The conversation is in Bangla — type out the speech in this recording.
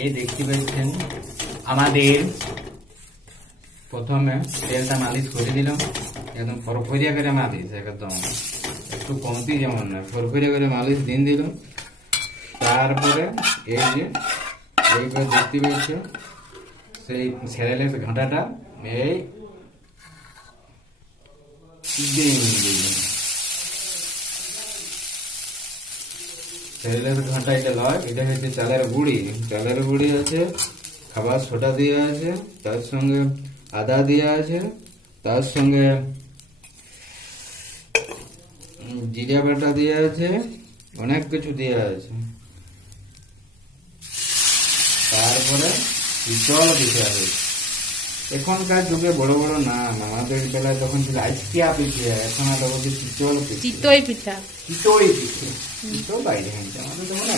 এই দেখতে পাচ্ছেন আমাদের প্রথমে তেলটা মালিশ করে দিলাম, একদম ফরফরিয়া করে মালিশ, একদম একটু কমতি যেমন না, ফরফরিয়া করে মালিশ দিন দিলাম। তারপরে এই যে এইবার দেখতে পাচ্ছে সেই স্যারেলের ঘাঁটাটা এই স্যারেলের ঘাঁটা এটা লয়, এটা হচ্ছে চালের গুঁড়ি। চালের গুঁড়ি আছে, খাবার সোডা দিয়ে আছে, তার সঙ্গে আদা দিয়ে আছে, তার সঙ্গে জিরা বাটা দিয়ে আছে, অনেক কিছু দিয়ে আছে। তারপরে জল দিতে হবে। এখনকার যুগে বড় বড় নাম, আমাদের বেলায় তখন ছিল আইসকিয়া পিঠে, এখন আর বলছে চিতই পিঠে। চিতই পিঠা। চিতই পিঠে, চিতই বাইরে আমাদের তখন